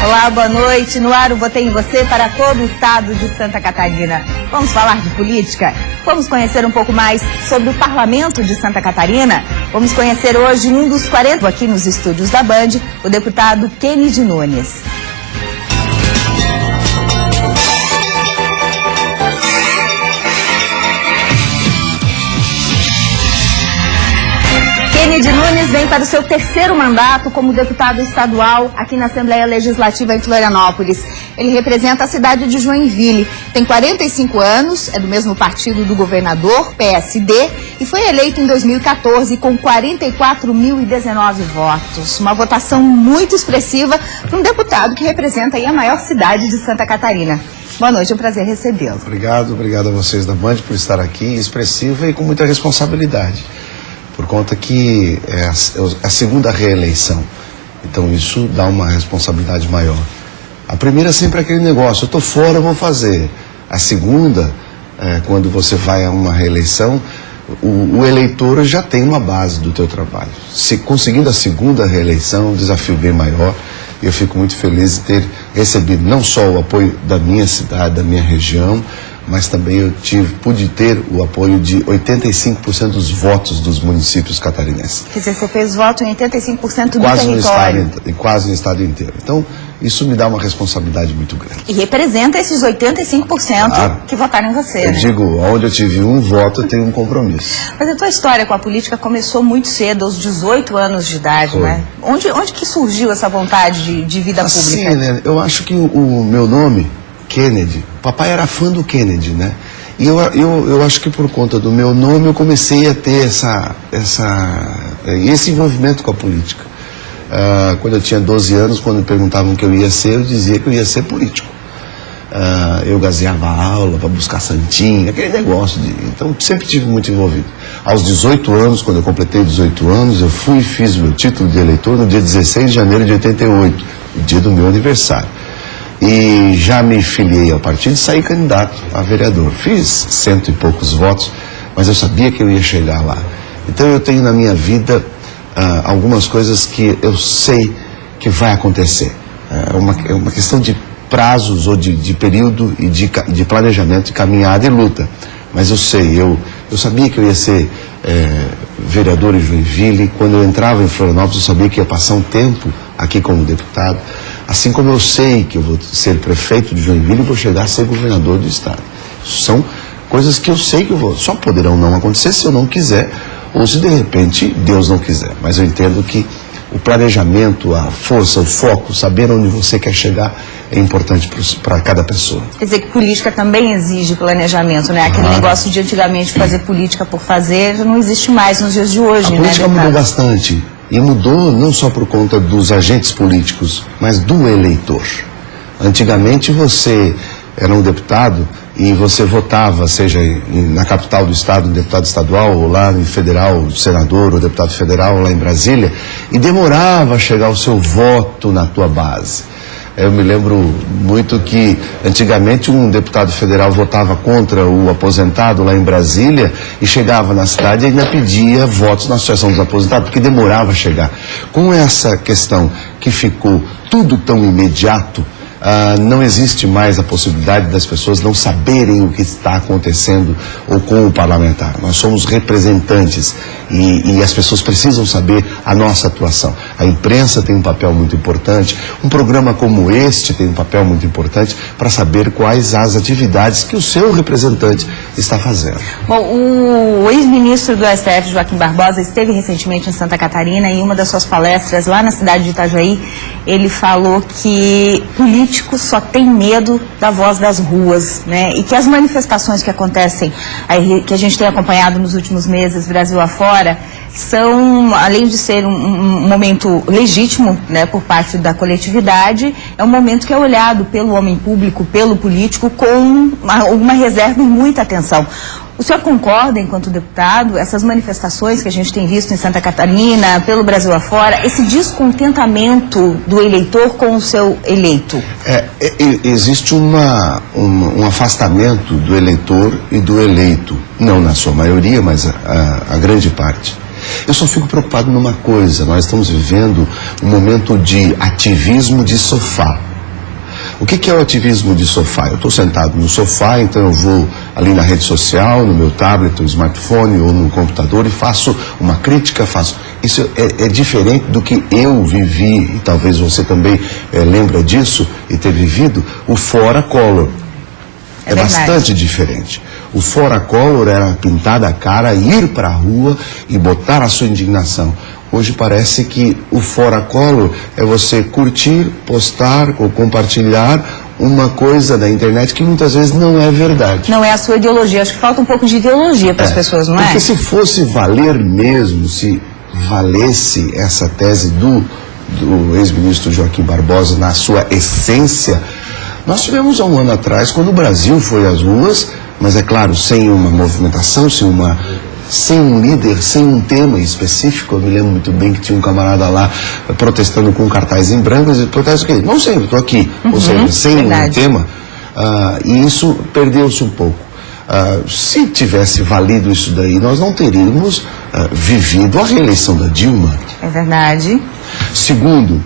Olá, boa noite. No ar, o Votei em Você para todo o estado de Santa Catarina. Vamos falar de política? Vamos conhecer um pouco mais sobre o Parlamento de Santa Catarina? Vamos conhecer hoje um dos 40 aqui nos estúdios da Band, o deputado Kennedy Nunes. Kennedy Nunes vem para o seu terceiro mandato como deputado estadual aqui na Assembleia Legislativa em Florianópolis. Ele representa a cidade de Joinville, tem 45 anos, é do mesmo partido do governador, PSD, e foi eleito em 2014 com 44.019 votos. Uma votação muito expressiva para um deputado que representa aí a maior cidade de Santa Catarina. Boa noite, é um prazer recebê-lo. Obrigado a vocês da Band por estar aqui, expressiva e com muita responsabilidade. Por conta que é a segunda reeleição. Então isso dá uma responsabilidade maior. A primeira sempre é aquele negócio, eu estou fora, eu vou fazer. A segunda, quando você vai a uma reeleição, o eleitor já tem uma base do teu trabalho. Se conseguindo a segunda reeleição, um desafio bem maior. Eu fico muito feliz de ter recebido não só o apoio da minha cidade, da minha região, mas também eu pude ter o apoio de 85% dos votos dos municípios catarinenses. Quer dizer, você fez voto em 85% do quase território. Quase no estado inteiro. Então, isso me dá uma responsabilidade muito grande. E representa esses 85% que votaram em você, Eu né? digo, onde eu tive um voto, eu tenho um compromisso. Mas a tua história com a política começou muito cedo, aos 18 anos de idade, Foi. né? Onde que surgiu essa vontade de vida Assim, pública? né? Eu acho que o meu nome, Kennedy, papai era fã do Kennedy, né? E eu acho que por conta do meu nome eu comecei a ter esse envolvimento com a política. Quando eu tinha 12 anos, quando me perguntavam o que eu ia ser, eu dizia que eu ia ser político. Eu gazeava aula para buscar santinho, aquele negócio. Então sempre tive muito envolvido. Aos 18 anos, quando eu completei 18 anos, eu fui e fiz o meu título de eleitor no dia 16 de janeiro de 88, o dia do meu aniversário. E já me filiei ao partido e saí candidato a vereador. Fiz 100 e poucos votos, mas eu sabia que eu ia chegar lá. Então eu tenho na minha vida algumas coisas que eu sei que vai acontecer. É uma questão de prazos ou de período e de planejamento, de caminhada e luta. Mas eu sei, eu sabia que eu ia ser vereador em Joinville. Quando eu entrava em Florianópolis, eu sabia que ia passar um tempo aqui como deputado. Assim como eu sei que eu vou ser prefeito de Joinville e vou chegar a ser governador do estado. São coisas que eu sei que só poderão não acontecer se eu não quiser ou se de repente Deus não quiser. Mas eu entendo que o planejamento, a força, o foco, saber onde você quer chegar é importante para cada pessoa. Quer dizer que política também exige planejamento, né? Aquele negócio de antigamente fazer política por fazer não existe mais nos dias de hoje, né? A política mudou bastante. E mudou não só por conta dos agentes políticos, mas do eleitor. Antigamente você era um deputado e você votava, seja na capital do estado, um deputado estadual, ou lá em federal, senador, ou deputado federal, ou lá em Brasília, e demorava a chegar o seu voto na tua base. Eu me lembro muito que antigamente um deputado federal votava contra o aposentado lá em Brasília e chegava na cidade e ainda pedia votos na Associação dos Aposentados, porque demorava a chegar. Com essa questão que ficou tudo tão imediato, não existe mais a possibilidade das pessoas não saberem o que está acontecendo ou com o parlamentar. Nós somos representantes e as pessoas precisam saber a nossa atuação. A imprensa tem um papel muito importante, um programa como este tem um papel muito importante para saber quais as atividades que o seu representante está fazendo. Bom, o ex-ministro do STF, Joaquim Barbosa, esteve recentemente em Santa Catarina e em uma das suas palestras lá na cidade de Itajaí, ele falou que políticos só têm medo da voz das ruas, né? E que as manifestações que acontecem, que a gente tem acompanhado nos últimos meses, Brasil afora, são, além de ser um momento legítimo, né, por parte da coletividade, é um momento que é olhado pelo homem público, pelo político, com uma reserva e muita atenção. O senhor concorda, enquanto deputado, essas manifestações que a gente tem visto em Santa Catarina, pelo Brasil afora, esse descontentamento do eleitor com o seu eleito? Existe um afastamento do eleitor e do eleito, não na sua maioria, mas a grande parte. Eu só fico preocupado numa coisa: nós estamos vivendo um momento de ativismo de sofá. O que é o ativismo de sofá? Eu estou sentado no sofá, então eu vou ali na rede social, no meu tablet, no smartphone ou no computador e faço uma crítica, Isso é diferente do que eu vivi, e talvez você também lembra disso e ter vivido, o Fora Collor. É bastante diferente. O Fora Collor era pintar a cara, ir para a rua e botar a sua indignação. Hoje parece que o Fora Collor é você curtir, postar ou compartilhar uma coisa da internet que muitas vezes não é verdade. Não é a sua ideologia. Acho que falta um pouco de ideologia para as pessoas, não é? Porque se fosse valer mesmo, se valesse essa tese do ex-ministro Joaquim Barbosa na sua essência, nós tivemos há um ano atrás, quando o Brasil foi às ruas, mas é claro, sem uma movimentação, sem um líder, sem um tema específico. Eu me lembro muito bem que tinha um camarada lá protestando com um cartaz em branco, e protesta o quê? Não sei, estou aqui. Ou seja, sem um tema, e isso perdeu-se um pouco. Se tivesse valido isso daí, nós não teríamos vivido a reeleição da Dilma. É verdade. Segundo,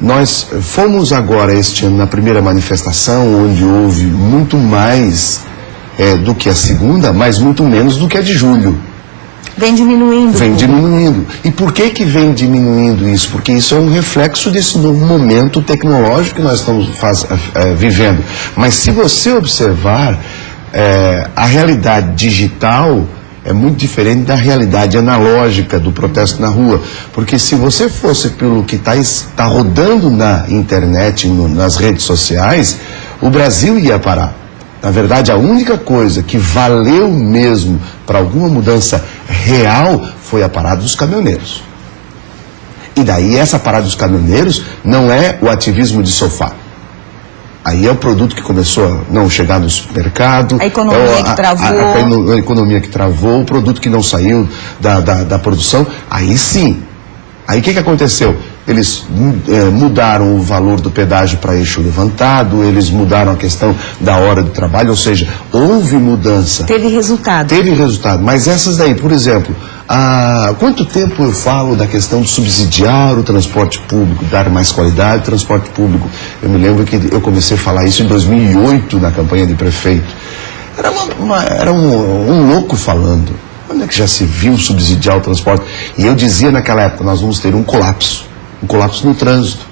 nós fomos agora este ano na primeira manifestação, onde houve muito mais do que a segunda, mas muito menos do que a de julho. Vem diminuindo. Vem diminuindo. E por que vem diminuindo isso? Porque isso é um reflexo desse novo momento tecnológico que nós estamos vivendo. Mas se você observar, a realidade digital é muito diferente da realidade analógica do protesto na rua. Porque se você fosse pelo que está rodando na internet, nas redes sociais, o Brasil ia parar. Na verdade, a única coisa que valeu mesmo para alguma mudança real foi a parada dos caminhoneiros. E daí essa parada dos caminhoneiros não é o ativismo de sofá. Aí é o produto que começou a não chegar no supermercado. A economia que travou. A economia que travou, o produto que não saiu da produção. Aí sim. Aí o que aconteceu? Eles mudaram o valor do pedágio para eixo levantado, eles mudaram a questão da hora do trabalho, ou seja, houve mudança. Teve resultado. Teve resultado, mas essas daí, por exemplo, há quanto tempo eu falo da questão de subsidiar o transporte público, dar mais qualidade ao transporte público? Eu me lembro que eu comecei a falar isso em 2008 na campanha de prefeito. Era um louco falando. Onde é que já se viu subsidiar o transporte? E eu dizia naquela época, nós vamos ter um colapso no trânsito.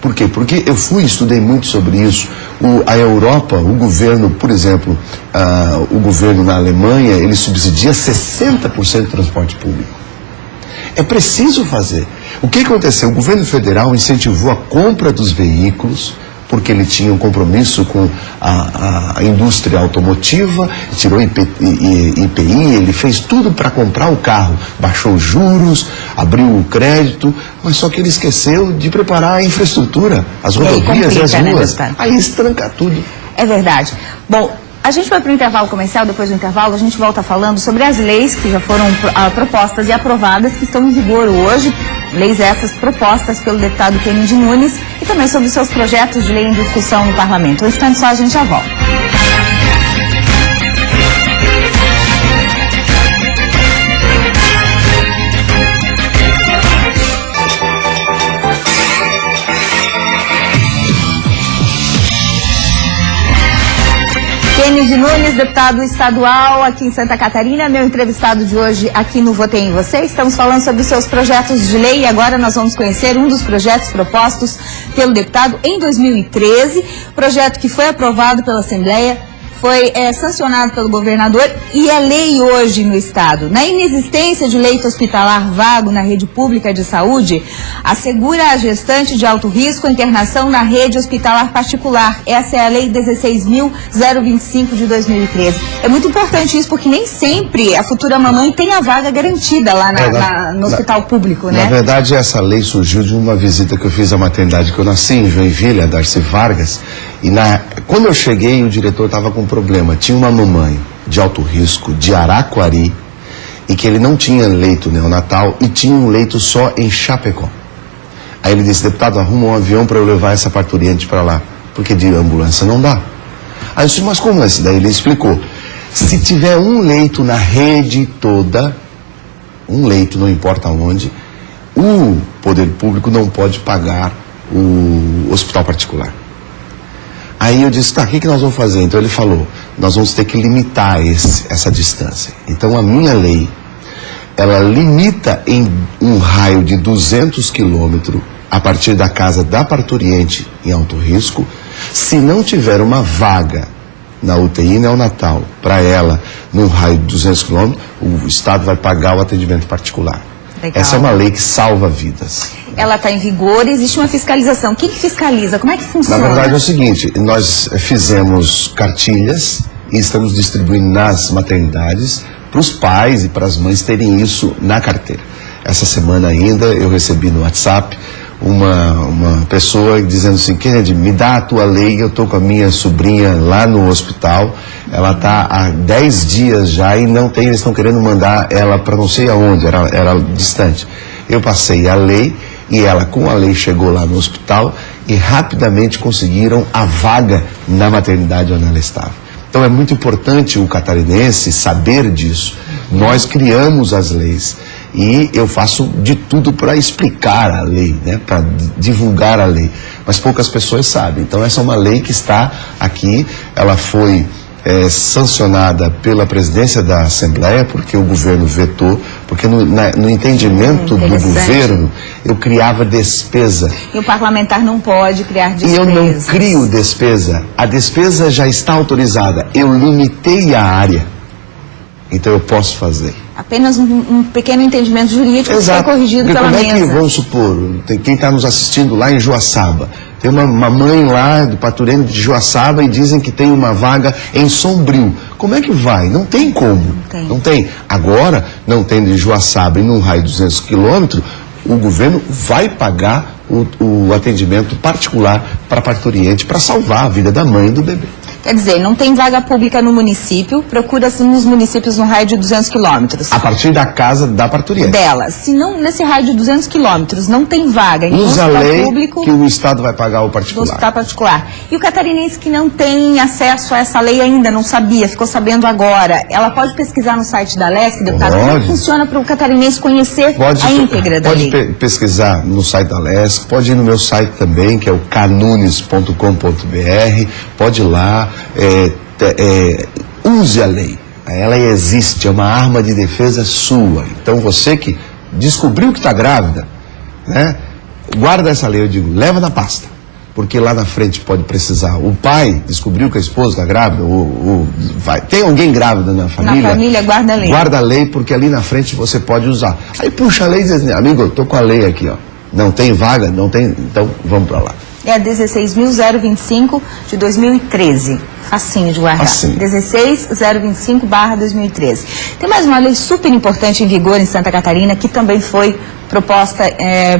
Por quê? Porque eu estudei muito sobre isso. A Europa, o governo, por exemplo, o governo na Alemanha, ele subsidia 60% do transporte público. É preciso fazer. O que aconteceu? O governo federal incentivou a compra dos veículos, porque ele tinha um compromisso com a indústria automotiva, tirou IPI, ele fez tudo para comprar o carro, baixou os juros, abriu o crédito, mas só que ele esqueceu de preparar a infraestrutura, as rodovias e as ruas. Aí estranca tudo. É verdade. Bom, a gente vai para o intervalo comercial, depois do intervalo a gente volta falando sobre as leis que já foram propostas e aprovadas, que estão em vigor hoje, leis essas propostas pelo deputado Kennedy Nunes, e também sobre seus projetos de lei em discussão no parlamento. Um instante só, a gente já volta. Kennedy Nunes, deputado estadual aqui em Santa Catarina, meu entrevistado de hoje aqui no Votei em Você. Estamos falando sobre os seus projetos de lei e agora nós vamos conhecer um dos projetos propostos pelo deputado em 2013, projeto que foi aprovado pela Assembleia, foi sancionado pelo governador e é lei hoje no Estado. Na inexistência de leito hospitalar vago na rede pública de saúde, assegura a gestante de alto risco a internação na rede hospitalar particular. Essa é a Lei 16.025 de 2013. É muito importante isso, porque nem sempre a futura mamãe tem a vaga garantida lá no hospital público, né? Na verdade, essa lei surgiu de uma visita que eu fiz à maternidade que eu nasci em Joinville, a Darcy Vargas, e quando eu cheguei, o diretor estava com um problema. Tinha uma mamãe de alto risco, de Araquari, e que ele não tinha leito neonatal e tinha um leito só em Chapecó. Aí ele disse: deputado, arruma um avião para eu levar essa parturiente para lá, porque de ambulância não dá. Aí eu disse: mas como é isso? Daí ele explicou: se tiver um leito na rede toda, um leito, não importa onde, o poder público não pode pagar o hospital particular. Aí eu disse, tá, o que nós vamos fazer? Então ele falou, nós vamos ter que limitar essa distância. Então a minha lei, ela limita em um raio de 200 quilômetros a partir da casa da parturiente em alto risco, se não tiver uma vaga na UTI neonatal para ela num raio de 200 quilômetros, o Estado vai pagar o atendimento particular. Legal. Essa é uma lei que salva vidas. Ela está em vigor, existe uma fiscalização. Quem que fiscaliza? Como é que funciona? Na verdade é o seguinte, nós fizemos cartilhas e estamos distribuindo nas maternidades para os pais e para as mães terem isso na carteira. Essa semana ainda eu recebi no WhatsApp uma pessoa dizendo assim, Kennedy, me dá a tua lei, eu estou com a minha sobrinha lá no hospital, ela está há 10 dias já e não tem, eles estão querendo mandar ela para não sei aonde, era distante. Eu passei a lei e ela com a lei chegou lá no hospital e rapidamente conseguiram a vaga na maternidade onde ela estava. Então é muito importante o catarinense saber disso. Nós criamos as leis e eu faço de tudo para explicar a lei, né, para divulgar a lei. Mas poucas pessoas sabem. Então essa é uma lei que está aqui, ela foi sancionada pela presidência da Assembleia, porque o governo vetou, porque no entendimento do governo eu criava despesa. E o parlamentar não pode criar despesas. E eu não crio despesa. A despesa já está autorizada. Eu limitei a área. Então eu posso fazer. Apenas um pequeno entendimento jurídico que foi corrigido porque pela como mesa. É que, vamos supor, quem está nos assistindo lá em Joaçaba, tem uma mãe lá do parturiente de Joaçaba e dizem que tem uma vaga em Sombrio. Como é que vai? Não tem como. Não tem. Agora, não tendo em Joaçaba e num raio de 200 quilômetros, o governo vai pagar o atendimento particular para parturiente para salvar a vida da mãe e do bebê. Quer dizer, não tem vaga pública no município, procura-se nos municípios no raio de 200 quilômetros. A partir da casa da parturiente. Dela. Se não, nesse raio de 200 quilômetros não tem vaga em um hospital público, que o Estado vai pagar o particular. Do hospital particular. E o catarinense que não tem acesso a essa lei ainda, não sabia, ficou sabendo agora, ela pode pesquisar no site da Lesc, deputado? Como é que funciona para o catarinense conhecer a íntegra da lei? Pode pesquisar no site da Lesc, pode ir no meu site também, que é o canunes.com.br, pode ir lá. Use a lei, ela existe, é uma arma de defesa sua. Então você que descobriu que está grávida, né, guarda essa lei, eu digo, leva na pasta, porque lá na frente pode precisar. O pai descobriu que a esposa está grávida, tem alguém grávida na família? Na família, guarda a lei. Guarda a lei, porque ali na frente você pode usar. Aí puxa a lei e diz assim, amigo, eu estou com a lei aqui, ó. Não tem vaga, não tem, então vamos para lá. É a 16.025 de 2013. Facinho de guardar. 16.025/2013. Tem mais uma lei super importante em vigor em Santa Catarina, que também foi proposta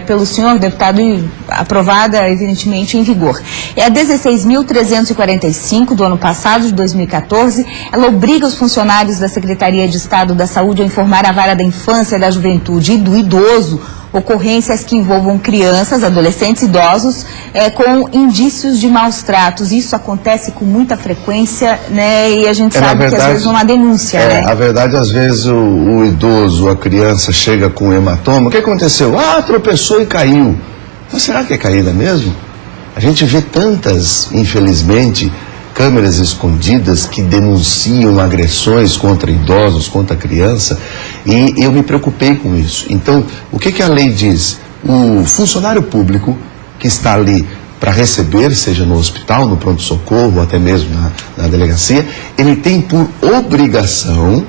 pelo senhor deputado e aprovada, evidentemente, em vigor. É a 16.345 do ano passado, de 2014. Ela obriga os funcionários da Secretaria de Estado da Saúde a informar a Vara da Infância, da Juventude e do Idoso ocorrências que envolvam crianças, adolescentes, idosos, com indícios de maus tratos. Isso acontece com muita frequência, né? E a gente sabe que às vezes não há denúncia, né? A verdade, às vezes o idoso, a criança chega com hematoma. O que aconteceu? Ah, tropeçou e caiu. Mas será que é caída mesmo? A gente vê tantas, infelizmente, câmeras escondidas que denunciam agressões contra idosos, contra criança, e eu me preocupei com isso. Então, o que a lei diz? O funcionário público que está ali para receber, seja no hospital, no pronto-socorro, até mesmo na delegacia, ele tem por obrigação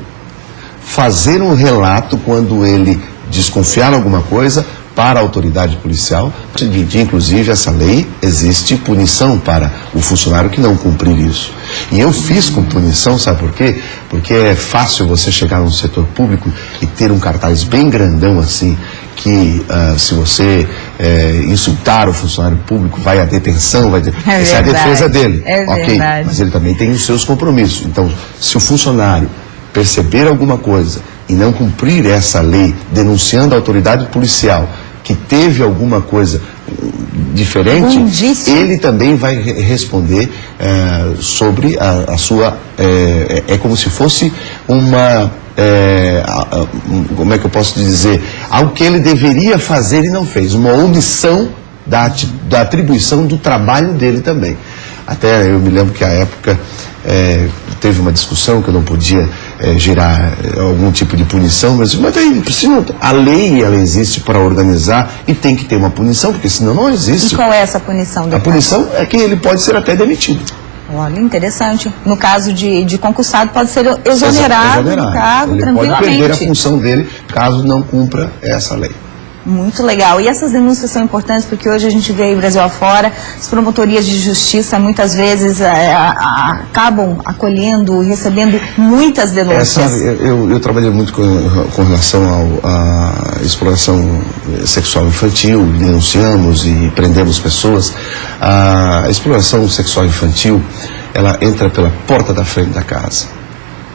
fazer um relato quando ele desconfiar alguma coisa para a autoridade policial. O seguinte, inclusive, essa lei existe punição para o funcionário que não cumprir isso. E eu fiz com punição, sabe por quê? Porque é fácil você chegar no setor público e ter um cartaz bem grandão assim, que se você insultar o funcionário público, vai à detenção, essa é a defesa dele. Ok, mas ele também tem os seus compromissos. Então, se o funcionário perceber alguma coisa e não cumprir essa lei, denunciando a autoridade policial que teve alguma coisa diferente, ele também vai responder sobre a sua... é como se fosse uma... como é que eu posso dizer? Algo que ele deveria fazer e não fez. Uma omissão da atribuição do trabalho dele também. Até eu me lembro que à época teve uma discussão que eu não podia gerar algum tipo de punição, mas aí, a lei ela existe para organizar e tem que ter uma punição, porque senão não existe. E qual é essa punição? A punição é que ele pode ser até demitido. Olha, interessante. No caso de concursado, pode ser exonerado do cargo ele tranquilamente. Pode perder a função dele caso não cumpra essa lei. Muito legal. E essas denúncias são importantes porque hoje a gente vê aí Brasil afora, as promotorias de justiça muitas vezes acabam acolhendo, recebendo muitas denúncias. Eu trabalhei muito com relação à exploração sexual infantil, denunciamos e prendemos pessoas. A exploração sexual infantil, ela entra pela porta da frente da casa.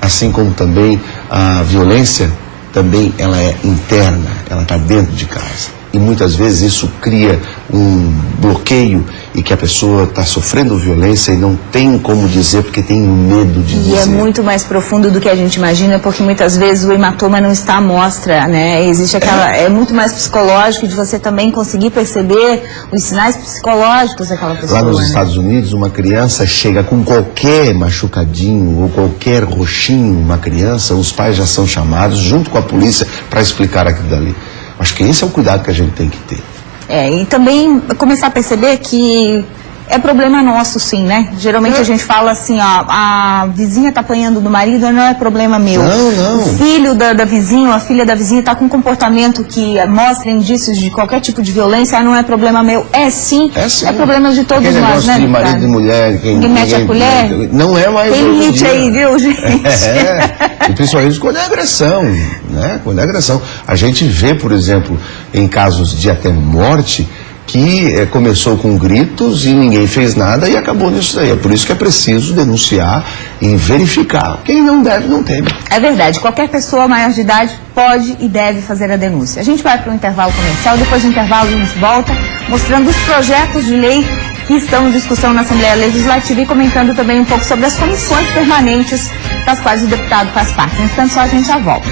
Assim como também a violência também ela é interna, ela está dentro de casa. E muitas vezes isso cria um bloqueio e que a pessoa está sofrendo violência e não tem como dizer porque tem medo de dizer. E é muito mais profundo do que a gente imagina, porque muitas vezes o hematoma não está à mostra, né? Existe é muito mais psicológico de você também conseguir perceber os sinais psicológicos daquela pessoa. Lá nos né? Estados Unidos, uma criança chega com qualquer machucadinho ou qualquer roxinho, uma criança, os pais já são chamados junto com a polícia para explicar aquilo dali. Acho que esse é o cuidado que a gente tem que ter. E também começar a perceber que é problema nosso, sim, né? Geralmente a gente fala assim, ó, a vizinha está apanhando do marido, não é problema meu. Não. O filho da vizinha, a filha da vizinha está com um comportamento que mostra indícios de qualquer tipo de violência, não é problema meu. É sim. É problema de todos nós, né? De marido e mulher, ninguém mete a colher. Não é mais. Tem limite aí, viu, gente? E principalmente quando é agressão, né? Quando é agressão. A gente vê, por exemplo, em casos de até morte, que começou com gritos e ninguém fez nada e acabou nisso daí. É por isso que é preciso denunciar e verificar. Quem não deve, não teme. É verdade. Qualquer pessoa maior de idade pode e deve fazer a denúncia. A gente vai para um intervalo comercial. Depois do intervalo a gente volta mostrando os projetos de lei que estão em discussão na Assembleia Legislativa e comentando também um pouco sobre as comissões permanentes das quais o deputado faz parte. No instante só a gente já volta.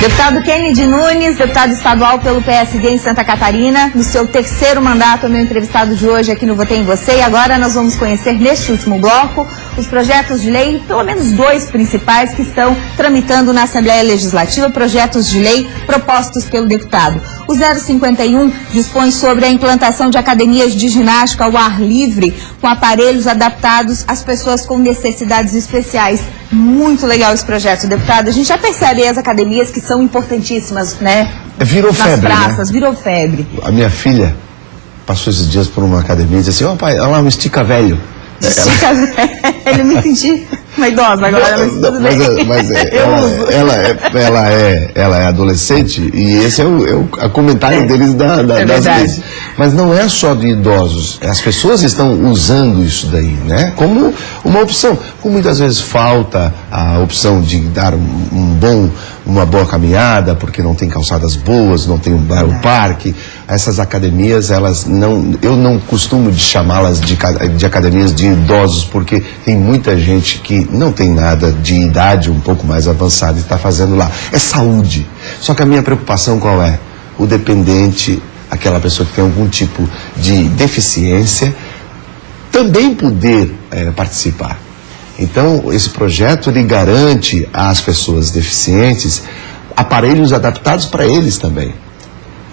Deputado Kennedy Nunes, deputado estadual pelo PSD em Santa Catarina, no seu terceiro mandato, é meu entrevistado de hoje aqui no Votei em Você. E agora nós vamos conhecer neste último bloco os projetos de lei, pelo menos dois principais que estão tramitando na Assembleia Legislativa, projetos de lei propostos pelo deputado. O 051 dispõe sobre a implantação de academias de ginástica ao ar livre, com aparelhos adaptados às pessoas com necessidades especiais. Muito legal esse projeto, deputado. A gente já percebe as academias que são importantíssimas, né? Virou febre, nas praças, né? Virou febre. A minha filha passou esses dias por uma academia e disse assim, ó pai, olha lá, um estica velho. Eu me senti uma idosa agora, mas tudo bem. Mas ela é adolescente e esse é o comentário deles das leis. Mas não é só de idosos, as pessoas estão usando isso daí, né? Como uma opção. Como muitas vezes falta a opção de dar uma boa caminhada, porque não tem calçadas boas, não tem um parque. Essas academias, eu não costumo de chamá-las de academias de idosos, porque tem muita gente que não tem nada de idade um pouco mais avançada e está fazendo lá. É saúde. Só que a minha preocupação qual é? O dependente, aquela pessoa que tem algum tipo de deficiência, também poder participar. Então, esse projeto ele garante às pessoas deficientes aparelhos adaptados para eles também.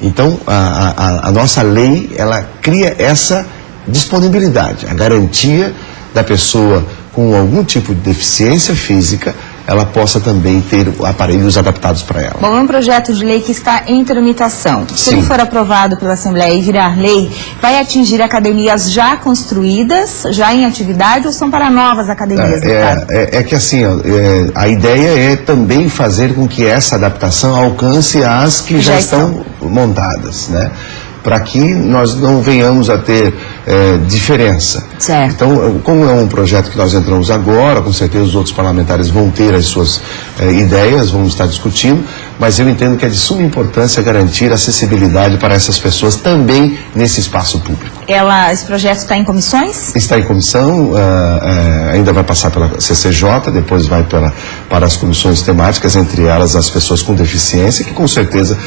Então, a nossa lei, ela cria essa disponibilidade, a garantia da pessoa com algum tipo de deficiência física, ela possa também ter aparelhos adaptados para ela. Bom, é um projeto de lei que está em tramitação. Se ele for aprovado pela Assembleia e virar lei, vai atingir academias já construídas, já em atividade, ou são para novas academias? É que assim, a ideia é também fazer com que essa adaptação alcance as que já estão montadas, né? para que nós não venhamos a ter diferença. Certo. Então, como é um projeto que nós entramos agora, com certeza os outros parlamentares vão ter as suas ideias, vamos estar discutindo, mas eu entendo que é de suma importância garantir acessibilidade para essas pessoas também nesse espaço público. Esse projeto está em comissões? Está em comissão, ainda vai passar pela CCJ, depois vai para as comissões temáticas, entre elas as pessoas com deficiência, que com certeza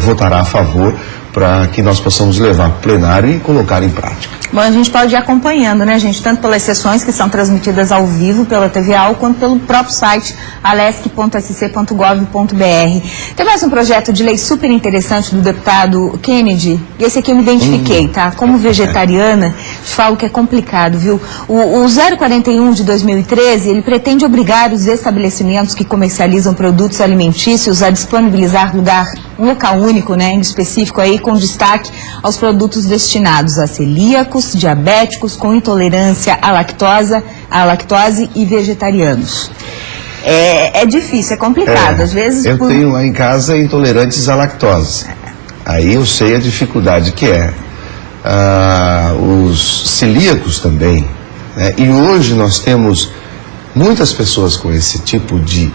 votará a favor para que nós possamos levar para o plenário e colocar em prática. Bom, a gente pode ir acompanhando, né, gente? Tanto pelas sessões que são transmitidas ao vivo pela TVA, quanto pelo próprio site alesc.sc.gov.br. Tem mais um projeto de lei super interessante do deputado Kennedy, e esse aqui eu me identifiquei, tá? Como vegetariana, te falo que é complicado, viu? O 041 de 2013, ele pretende obrigar os estabelecimentos que comercializam produtos alimentícios a disponibilizar um local único, né, em específico aí, com destaque aos produtos destinados a celíacos, diabéticos, com intolerância à lactose e vegetarianos. É difícil, é complicado, às vezes... Eu tenho lá em casa intolerantes à lactose. Aí eu sei a dificuldade que é. Os celíacos também, né? E hoje nós temos muitas pessoas com esse tipo de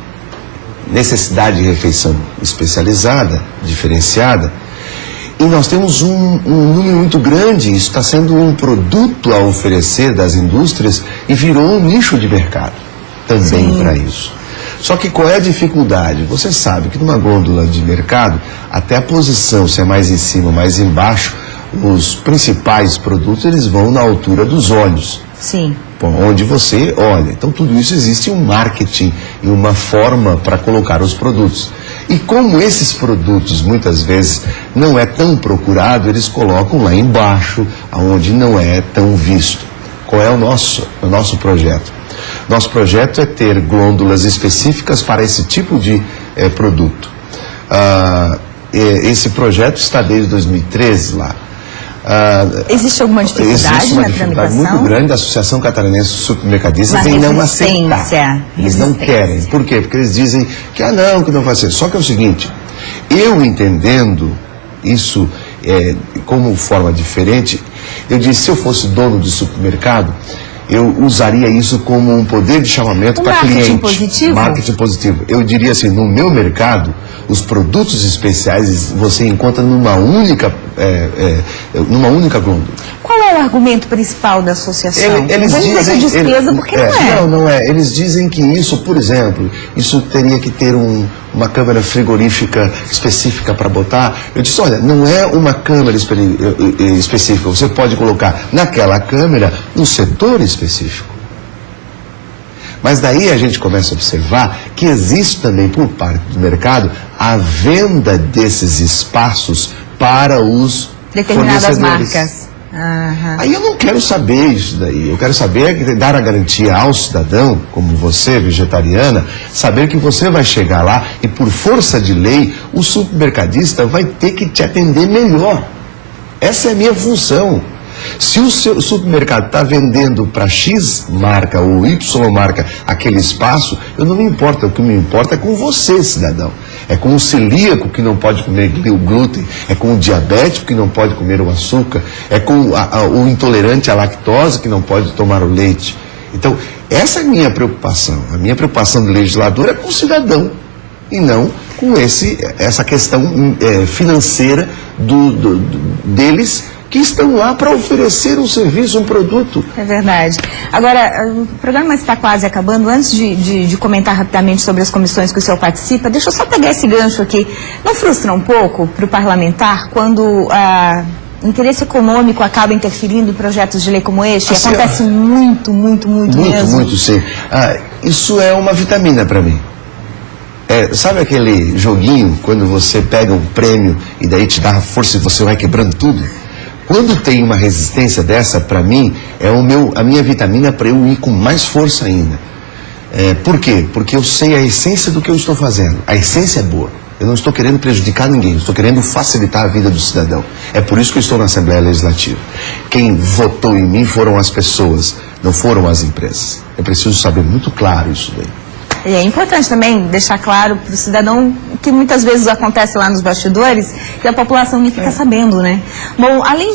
necessidade de refeição especializada, diferenciada, e nós temos um número muito grande. Isso está sendo um produto a oferecer das indústrias e virou um nicho de mercado também para isso. Só que qual é a dificuldade? Você sabe que numa gôndola de mercado, até a posição, se é mais em cima ou mais embaixo, os principais produtos eles vão na altura dos olhos. Sim. Onde você olha. Então tudo isso existe um marketing e uma forma para colocar os produtos. E como esses produtos muitas vezes não é tão procurado, eles colocam lá embaixo, onde não é tão visto. Qual é o nosso projeto? Nosso projeto é ter glândulas específicas para esse tipo de produto. Esse projeto está desde 2013 lá. Existe alguma dificuldade na tramitação? Muito grande da Associação Catarinense de Supermercadistas em não aceitar. Eles não querem. Por quê? Porque eles dizem que que não vai ser. Só que é o seguinte, eu entendendo isso como forma diferente, eu disse, se eu fosse dono de supermercado, eu usaria isso como um poder de chamamento para cliente. Marketing positivo? Marketing positivo. Eu diria assim, no meu mercado, os produtos especiais você encontra numa única glândula. Qual é o argumento principal da associação? Eles dizem despesa porque não é. Eles dizem que isso, por exemplo, isso teria que ter uma câmara frigorífica específica para botar. Eu disse, olha, não é uma câmara específica. Você pode colocar naquela câmara um setor específico. Mas daí a gente começa a observar que existe também por parte do mercado a venda desses espaços para os determinadas fornecedores. Marcas. Aí eu não quero saber isso daí. Eu quero saber dar a garantia ao cidadão, como você, vegetariana, saber que você vai chegar lá e por força de lei o supermercadista vai ter que te atender melhor. Essa é a minha função. Se o seu supermercado está vendendo para X marca ou Y marca aquele espaço, eu não me importa. O que me importa é com você, cidadão. É com o celíaco que não pode comer o glúten, é com o diabético que não pode comer o açúcar, é com o intolerante à lactose que não pode tomar o leite. Então, essa é a minha preocupação. A minha preocupação do legislador é com o cidadão e não com essa questão financeira deles, que estão lá para oferecer um serviço, um produto. É verdade. Agora, o programa está quase acabando. Antes de comentar rapidamente sobre as comissões que o senhor participa, deixa eu só pegar esse gancho aqui. Não frustra um pouco para o parlamentar quando o interesse econômico acaba interferindo em projetos de lei como este? Acontece muito mesmo. Muito, sim. Isso é uma vitamina para mim. Sabe aquele joguinho, quando você pega um prêmio e daí te dá força e você vai quebrando tudo? Quando tem uma resistência dessa, para mim, é a minha vitamina para eu ir com mais força ainda. Por quê? Porque eu sei a essência do que eu estou fazendo. A essência é boa. Eu não estou querendo prejudicar ninguém, eu estou querendo facilitar a vida do cidadão. É por isso que eu estou na Assembleia Legislativa. Quem votou em mim foram as pessoas, não foram as empresas. Eu preciso saber muito claro isso daí. E é importante também deixar claro para o cidadão que muitas vezes acontece lá nos bastidores, que a população nem fica sabendo, né? Bom, além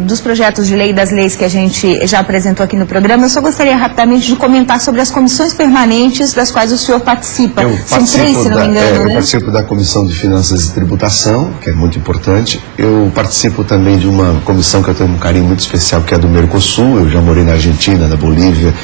dos projetos de lei e das leis que a gente já apresentou aqui no programa, eu só gostaria rapidamente de comentar sobre as comissões permanentes das quais o senhor participa. São 3, se não me engano, né? Eu participo da Comissão de Finanças e Tributação, que é muito importante. Eu participo também de uma comissão que eu tenho um carinho muito especial, que é do Mercosul. Eu já morei na Argentina, na Bolívia.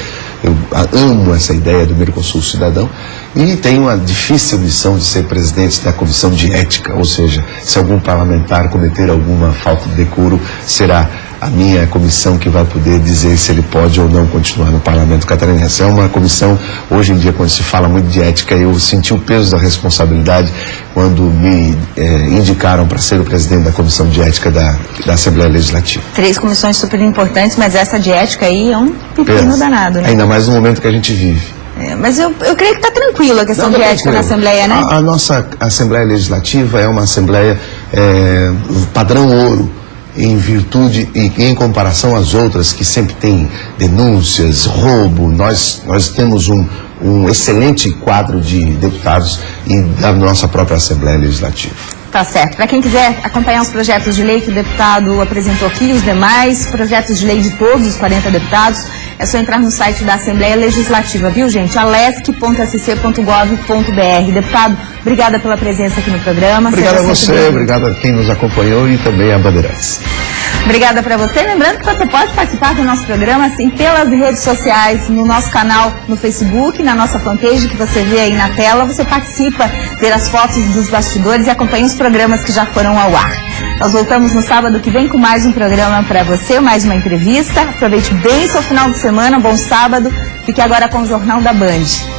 Eu amo essa ideia do Mercosul Cidadão e tenho a difícil missão de ser presidente da Comissão de Ética, ou seja, se algum parlamentar cometer alguma falta de decoro, será a minha comissão que vai poder dizer se ele pode ou não continuar no Parlamento catarinense. É uma comissão, hoje em dia, quando se fala muito de ética, eu senti o peso da responsabilidade quando me indicaram para ser o presidente da Comissão de Ética da Assembleia Legislativa. 3 comissões super importantes, mas essa de ética aí é um pepino danado, né? Ainda mais no momento que a gente vive. Mas eu creio que está tranquilo a questão de ética na Assembleia, né? A nossa Assembleia Legislativa é uma Assembleia padrão ouro, em virtude e em comparação às outras que sempre tem denúncias, roubo. Nós temos um excelente quadro de deputados e da nossa própria Assembleia Legislativa. Tá certo. Para quem quiser acompanhar os projetos de lei que o deputado apresentou aqui, os demais projetos de lei de todos os 40 deputados, é só entrar no site da Assembleia Legislativa, viu, gente? alesc.sc.gov.br. Deputado, obrigada pela presença aqui no programa. Obrigado a você, obrigado a quem nos acompanhou e também a Bandeirantes. Obrigada para você. Lembrando que você pode participar do nosso programa assim pelas redes sociais, no nosso canal no Facebook, na nossa fanpage que você vê aí na tela. Você participa, vê as fotos dos bastidores e acompanha os programas que já foram ao ar. Nós voltamos no sábado que vem com mais um programa para você, mais uma entrevista. Aproveite bem seu final de semana, bom sábado. Fique agora com o Jornal da Band.